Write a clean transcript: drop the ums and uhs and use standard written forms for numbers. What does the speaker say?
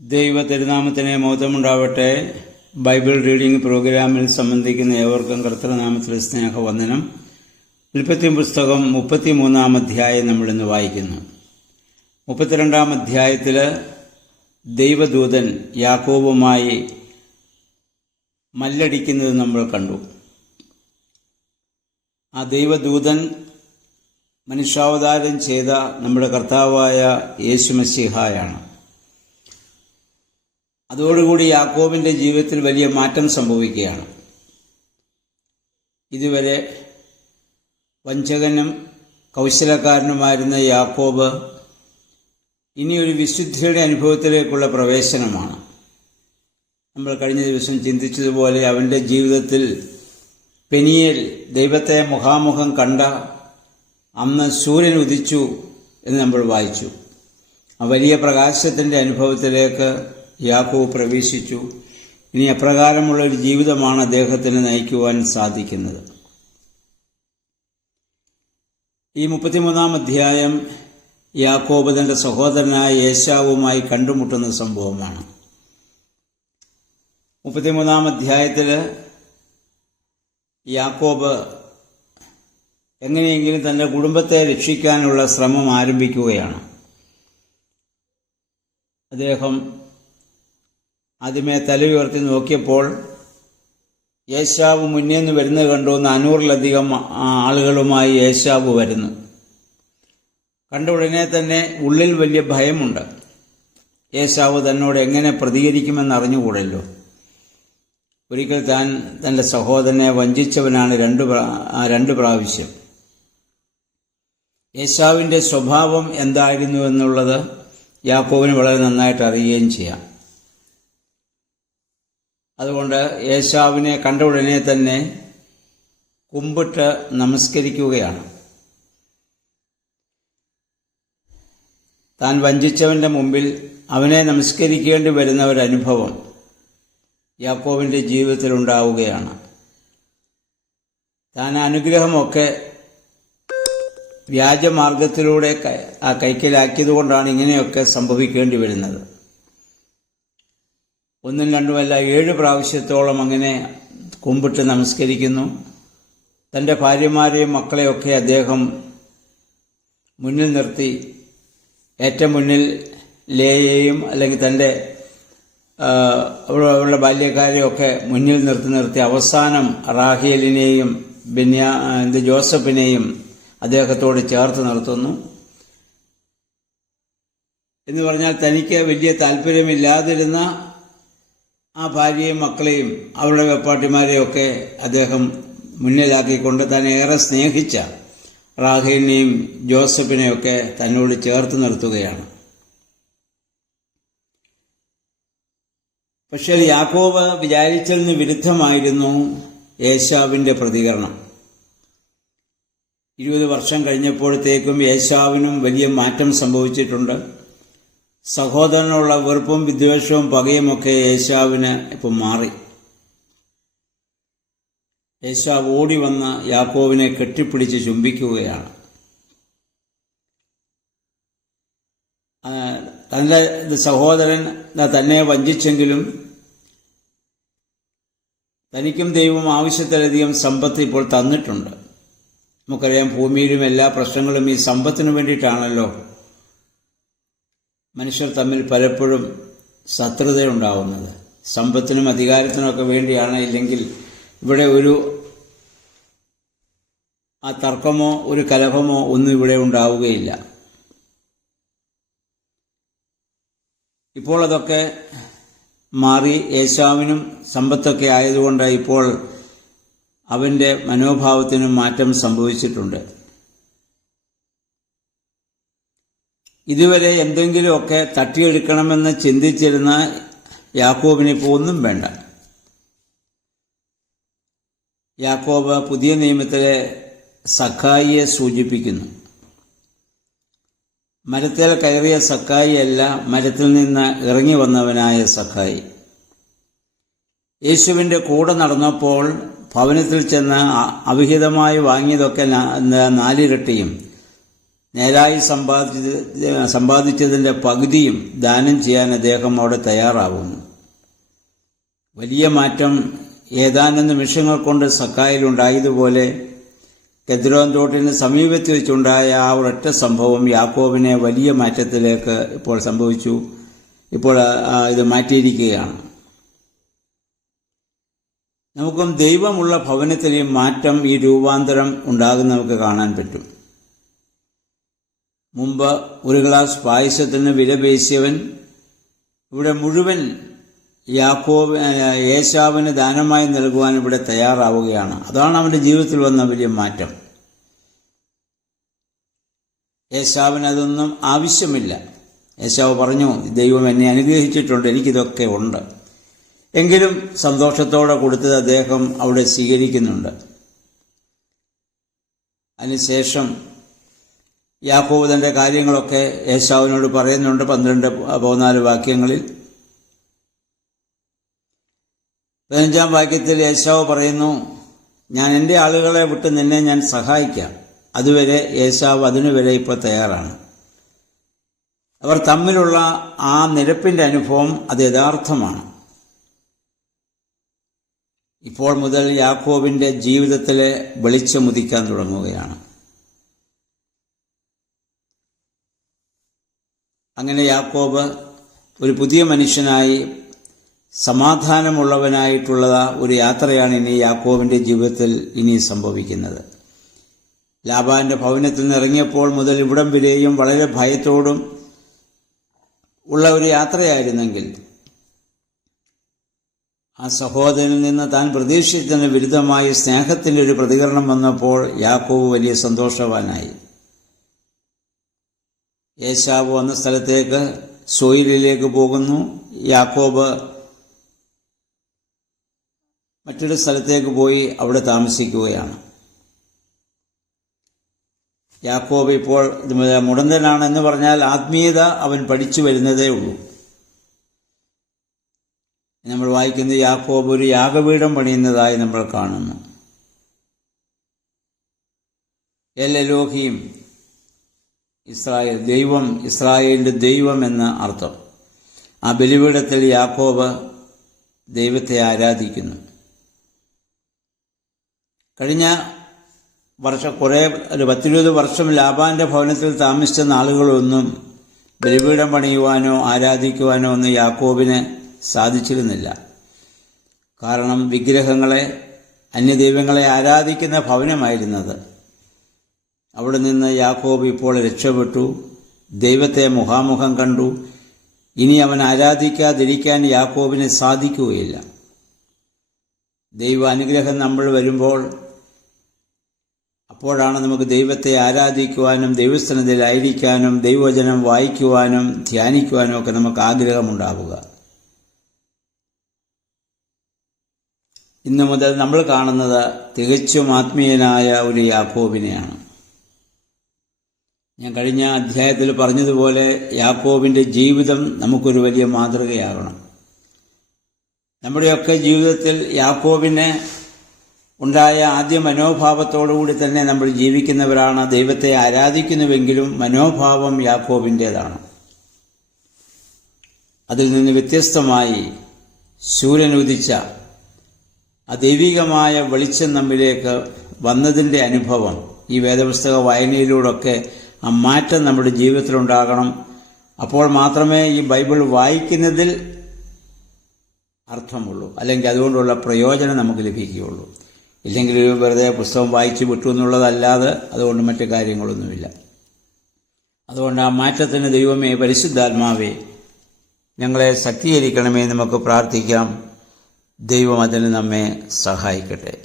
ദൈവ തിരുനാമത്തിന് മഹത്വമുണ്ടാവട്ടെ. Bible reading പ്രോഗ്രാമിൽ സംബന്ധിക്കുന്ന ഏവർക്കും കർത്തൃനാമത്തിൽ സ്നേഹവന്ദനം. ഉൽപ്പത്തി പുസ്തകം 33 അധ്യായം നമ്മളിന്ന് വായിക്കുന്നു. 32 അധ്യായത്തിൽ ദൈവദൂതൻ യാക്കോബുമായി മല്ലടിക്കുന്നത് നമ്മൾ കണ്ടു. ആ ദൈവദൂതൻ മനുഷ്യാവതാരം ചെയ്ത നമ്മുടെ കർത്താവായ യേശുമശിഹായാണ്. അതോടുകൂടി യാക്കോബിന്റെ ജീവിതത്തിൽ വലിയ മാറ്റം സംഭവിക്കുകയാണ്. ഇതുവരെ വഞ്ചകനും കൗശലക്കാരനുമായിരുന്ന യാക്കോബ് ഇനിയൊരു വിശുദ്ധിയുടെ അനുഭവത്തിലേക്കുള്ള പ്രവേശനമാണ്. നമ്മൾ കഴിഞ്ഞ ദിവസം ചിന്തിച്ചതുപോലെ അവന്റെ ജീവിതത്തിൽ പെനിയേൽ ദൈവത്തെ മുഖാമുഖം കണ്ട അന്ന് സൂര്യൻ ഉദിച്ചു എന്ന് നമ്മൾ വായിച്ചു. ആ വലിയ പ്രകാശത്തിന്റെ അനുഭവത്തിലേക്ക് യാക്കോബ് പ്രവേശിച്ചു. ഇനി അപ്രകാരമുള്ള ഒരു ജീവിതമാണ് അദ്ദേഹത്തിന് നയിക്കുവാൻ സാധിക്കുന്നത്. ഈ 33 അധ്യായം യാക്കോബ് തന്റെ സഹോദരനായ ഏശാവുമായി കണ്ടുമുട്ടുന്ന സംഭവമാണ്. 33 അധ്യായത്തിൽ യാക്കോബ് എങ്ങനെയെങ്കിലും തന്റെ കുടുംബത്തെ രക്ഷിക്കാനുള്ള ശ്രമം ആരംഭിക്കുകയാണ്. അദ്ദേഹം ആദ്യമേ തല ഉയർത്തി നോക്കിയപ്പോൾ ഏശാവ് മുന്നേന്ന് വരുന്നത് കണ്ടു. 400-ലധികം ആളുകളുമായി ഏശാവ് വരുന്നു. കണ്ട ഉടനെ തന്നെ ഉള്ളിൽ വലിയ ഭയമുണ്ട്. ഏശാവ് തന്നോട് എങ്ങനെ പ്രതികരിക്കുമെന്ന് അറിഞ്ഞുകൂടല്ലോ. ഒരിക്കൽ താൻ തന്റെ സഹോദരനെ വഞ്ചിച്ചവനാണ് രണ്ട് പ്രാവശ്യം. ഏശാവിന്റെ സ്വഭാവം എന്തായിരുന്നു എന്നുള്ളത് യാക്കോബിന് വളരെ നന്നായിട്ട് അറിയുകയും ചെയ്യാം. അതുകൊണ്ട് ഏശാവിനെ കണ്ട ഉടനെ തന്നെ കുമ്പിട്ട് നമസ്കരിക്കുകയാണ്. താൻ വഞ്ചിച്ചവന്റെ മുമ്പിൽ അവനെ നമസ്കരിക്കേണ്ടി വരുന്ന ഒരനുഭവം യാക്കോബിന്റെ ജീവിതത്തിൽ ഉണ്ടാവുകയാണ്. താൻ അനുഗ്രഹമൊക്കെ വ്യാജമാർഗത്തിലൂടെ കൈക്കലാക്കിയതുകൊണ്ടാണ് ഇങ്ങനെയൊക്കെ സംഭവിക്കേണ്ടി വരുന്നത്. 1, 2 7 പ്രാവശ്യത്തോളം അങ്ങനെ കുമ്പിട്ട് നമസ്കരിക്കുന്നു. തൻ്റെ ഭാര്യമാരെയും മക്കളെയൊക്കെ അദ്ദേഹം മുന്നിൽ നിർത്തി, ഏറ്റവും മുന്നിൽ ലേയെയും അല്ലെങ്കിൽ തൻ്റെ അവരുടെ ബാല്യക്കാരെയൊക്കെ മുന്നിൽ നിർത്തി അവസാനം റാഹേലിനെയും ജോസഫിനെയും അദ്ദേഹത്തോട് ചേർത്ത് നിർത്തുന്നു. എന്ന് പറഞ്ഞാൽ തനിക്ക് വലിയ താല്പര്യമില്ലാതിരുന്ന ആ ഭാര്യയും മക്കളെയും അവരുടെ വെപ്പാട്ടിമാരെയൊക്കെ അദ്ദേഹം മുന്നിലാക്കിക്കൊണ്ട് താൻ ഏറെ സ്നേഹിച്ച റാഹേലിനെയും ജോസഫിനെയൊക്കെ തന്നോട് ചേർത്ത് നിർത്തുകയാണ്. പക്ഷേ യാക്കോബ് വിചാരിച്ചതിന് വിരുദ്ധമായിരുന്നു ഏശാവിന്റെ പ്രതികരണം. 20 വർഷം കഴിഞ്ഞപ്പോഴത്തേക്കും ഏശാവിനും വലിയ മാറ്റം സംഭവിച്ചിട്ടുണ്ട്. സഹോദരനുള്ള വെറുപ്പും വിദ്വേഷവും പകയുമൊക്കെ ഏശാവിന് ഇപ്പം മാറി. ഏശാവ് ഓടി വന്ന് യാക്കോബിനെ കെട്ടിപ്പിടിച്ച് ചുംബിക്കുകയാണ്. തന്റെ സഹോദരൻ തന്നെ വഞ്ചിച്ചെങ്കിലും തനിക്കും ദൈവം ആവശ്യത്തിലധികം സമ്പത്ത് ഇപ്പോൾ തന്നിട്ടുണ്ട്. നമുക്കറിയാം, ഭൂമിയിലും എല്ലാ പ്രശ്നങ്ങളും ഈ സമ്പത്തിനു വേണ്ടിയിട്ടാണല്ലോ മനുഷ്യർ തമ്മിൽ പലപ്പോഴും ശത്രുതയുണ്ടാവുന്നത്. സമ്പത്തിനും അധികാരത്തിനുമൊക്കെ വേണ്ടിയാണ്. ഇല്ലെങ്കിൽ ഇവിടെ ഒരു തർക്കമോ ഒരു കലഹമോ ഒന്നും ഇവിടെ ഉണ്ടാവുകയില്ല. ഇപ്പോൾ അതൊക്കെ മാറി. ഏശാവിനും സമ്പത്തൊക്കെ ആയതുകൊണ്ട് ഇപ്പോൾ അവന്റെ മനോഭാവത്തിനും മാറ്റം സംഭവിച്ചിട്ടുണ്ട്. ഇതുവരെ എന്തെങ്കിലുമൊക്കെ തട്ടിയെടുക്കണമെന്ന് ചിന്തിച്ചിരുന്ന യാക്കോബിന് ഇപ്പോൾ ഒന്നും വേണ്ട. യാക്കോബ് പുതിയ നിയമത്തിലെ സഖായിയെ സൂചിപ്പിക്കുന്നു. മരത്തിൽ കയറിയ സഖായി അല്ല, മരത്തിൽ നിന്ന് ഇറങ്ങി വന്നവനായ സഖായി. യേശുവിന്റെ കൂടെ നടന്നപ്പോൾ ഭവനത്തിൽ ചെന്ന് അവിഹിതമായി വാങ്ങിയതൊക്കെ 4 ഇരട്ടിയും നേരായി സമ്പാദിച്ചതിൻ്റെ പകുതിയും ദാനം ചെയ്യാൻ അദ്ദേഹം അവിടെ തയ്യാറാവുന്നു. വലിയ മാറ്റം ഏതാനും നിമിഷങ്ങൾ കൊണ്ട് സക്കായിലുണ്ടായതുപോലെ കെദ്രോൻ തോട്ടിന് സമീപത്ത് വെച്ചുണ്ടായ ആ ഒരൊറ്റ സംഭവം യാക്കോബിനെ വലിയ മാറ്റത്തിലേക്ക് ഇപ്പോൾ സംഭവിച്ചു. ഇപ്പോൾ ഇത് മാറ്റിയിരിക്കുകയാണ്. നമുക്കും ദൈവമുള്ള ഭവനത്തിൽ ഈ മാറ്റം, ഈ രൂപാന്തരം ഉണ്ടാകുന്ന നമുക്ക് കാണാൻ പറ്റും. മുമ്പ് ഒരു ഗ്ലാസ് പായസത്തിന് വിലപേശിയവൻ ഇവിടെ മുഴുവൻ ഏശാവിന് ദാനമായി നൽകുവാൻ ഇവിടെ തയ്യാറാവുകയാണ്. അതാണ് അവൻ്റെ ജീവിതത്തിൽ വന്ന വലിയ മാറ്റം. ഏശാവിന് അതൊന്നും ആവശ്യമില്ല. ഏശാവ് പറഞ്ഞു, ദൈവം എന്നെ അനുഗ്രഹിച്ചിട്ടുണ്ട്, എനിക്കിതൊക്കെ ഉണ്ട്. എങ്കിലും സന്തോഷത്തോടെ കൊടുത്തത് അദ്ദേഹം അവിടെ സ്വീകരിക്കുന്നുണ്ട്. അതിനുശേഷം യാക്കോബ് തൻ്റെ കാര്യങ്ങളൊക്കെ ഏശാവിനോട് പറയുന്നുണ്ട് 12-14 വാക്യങ്ങളിൽ. 15-ാം വാക്യത്തിൽ ഏശാവ് പറയുന്നു, ഞാൻ എൻ്റെ ആളുകളെ വിട്ട് നിന്നെ ഞാൻ സഹായിക്കാം. അതുവരെ ഏശാവ് അതിനുവരെ ഇപ്പോൾ തയ്യാറാണ്. അവർ തമ്മിലുള്ള ആ നിരപ്പിൻ്റെ അനുഭവം അത് യഥാർത്ഥമാണ്. ഇപ്പോൾ മുതൽ യാക്കോബിൻ്റെ ജീവിതത്തിലെ വെളിച്ചമുദിക്കാൻ തുടങ്ങുകയാണ്. അങ്ങനെ യാക്കോബ് ഒരു പുതിയ മനുഷ്യനായി, സമാധാനമുള്ളവനായിട്ടുള്ള ഒരു യാത്രയാണ് ഇനി യാക്കോബിൻ്റെ ജീവിതത്തിൽ ഇനി സംഭവിക്കുന്നത്. ലാബാന്റെ ഭവനത്തിൽ നിന്ന് ഇറങ്ങിയപ്പോൾ മുതൽ ഇവിടം വരെയും വളരെ ഭയത്തോടും ഉള്ള ഒരു യാത്രയായിരുന്നെങ്കിൽ, ആ സഹോദരനിൽ നിന്ന് താൻ പ്രതീക്ഷിച്ചതിന് വിരുദ്ധമായി സ്നേഹത്തിൻ്റെ ഒരു പ്രതികരണം വന്നപ്പോൾ യാക്കോബ് വലിയ സന്തോഷവാനായി. ഏശാവ് വന്ന സ്ഥലത്തേക്ക്, സോയിലിലേക്ക് പോകുന്നു. യാക്കോബ് മറ്റൊരു സ്ഥലത്തേക്ക് പോയി അവിടെ താമസിക്കുകയാണ്. യാക്കോബ് ഇപ്പോൾ മുടന്തനാണെന്ന് പറഞ്ഞാൽ ആത്മീയത അവൻ പഠിച്ചു വരുന്നതേ ഉള്ളൂ. നമ്മൾ വായിക്കുന്നത് യാക്കോബ് ഒരു യാഗപീഠം പണിയുന്നതായി നമ്മൾ കാണുന്നു. എൽ എലോഹീം, ഇസ്രായേൽ, ദൈവം, ഇസ്രായേലിൻ്റെ ദൈവം എന്ന അർത്ഥം. ആ ബലിപീഠത്തിൽ യാക്കോബ് ദൈവത്തെ ആരാധിക്കുന്നു. കഴിഞ്ഞ വർഷം ഒരു 10-20 വർഷം ലാബാന്റെ ഭവനത്തിൽ താമസിച്ച നാളുകളൊന്നും ബലിപീഠം പണിയുവാനോ ആരാധിക്കുവാനോ ഒന്നും യാക്കോബിന് സാധിച്ചിരുന്നില്ല. കാരണം വിഗ്രഹങ്ങളെ, അന്യദൈവങ്ങളെ ആരാധിക്കുന്ന ഭവനമായിരുന്നത്. അവിടെ നിന്ന് യാക്കോബ് ഇപ്പോൾ രക്ഷപ്പെട്ടു, ദൈവത്തെ മുഖാമുഖം കണ്ടു. ഇനി അവൻ ആരാധിക്കാതിരിക്കാൻ യാക്കോബിന് സാധിക്കുകയില്ല. ദൈവ അനുഗ്രഹം നമ്മൾ വരുമ്പോൾ, അപ്പോഴാണ് നമുക്ക് ദൈവത്തെ ആരാധിക്കുവാനും ദൈവസ്ഥാനത്തിലായിരിക്കാനും ദൈവവചനം വായിക്കുവാനും ധ്യാനിക്കുവാനും ഒക്കെ നമുക്ക് ആഗ്രഹമുണ്ടാവുക. ഇന്നു മുതൽ നമ്മൾ കാണുന്നത് തികച്ചും ആത്മീയനായ ഒരു യാക്കോബിനെയാണ്. ഞാൻ കഴിഞ്ഞ അധ്യായത്തിൽ പറഞ്ഞതുപോലെ യാക്കോബിൻ്റെ ജീവിതം നമുക്കൊരു വലിയ മാതൃകയാകണം. നമ്മുടെയൊക്കെ ജീവിതത്തിൽ യാക്കോബിന് ഉണ്ടായ ആദ്യ മനോഭാവത്തോടുകൂടി തന്നെ നമ്മൾ ജീവിക്കുന്നവരാണ്. ദൈവത്തെ ആരാധിക്കുന്നുവെങ്കിലും മനോഭാവം യാക്കോബിൻ്റേതാണ്. അതിൽ നിന്ന് വ്യത്യസ്തമായി സൂര്യൻ ഉദിച്ച ആ ദൈവികമായ വെളിച്ചം നമ്മിലേക്ക് വന്നതിൻ്റെ അനുഭവം ഈ വേദപുസ്തക വായനയിലൂടെയൊക്കെ ആ മാറ്റം നമ്മുടെ ജീവിതത്തിലുണ്ടാകണം. അപ്പോൾ മാത്രമേ ഈ ബൈബിൾ വായിക്കുന്നതിൽ അർത്ഥമുള്ളൂ, അല്ലെങ്കിൽ അതുകൊണ്ടുള്ള പ്രയോജനം നമുക്ക് ലഭിക്കുകയുള്ളൂ. ഇല്ലെങ്കിൽ വെറുതെ പുസ്തകം വായിച്ചു വിട്ടു എന്നുള്ളതല്ലാതെ അതുകൊണ്ട് മറ്റു കാര്യങ്ങളൊന്നുമില്ല. അതുകൊണ്ട് ആ മാറ്റത്തിന് ദൈവമേ, പരിശുദ്ധാത്മാവേ, ഞങ്ങളെ ശക്തീകരിക്കണമേ നമുക്ക് പ്രാർത്ഥിക്കാം. ദൈവം അതിന് നമ്മെ സഹായിക്കട്ടെ.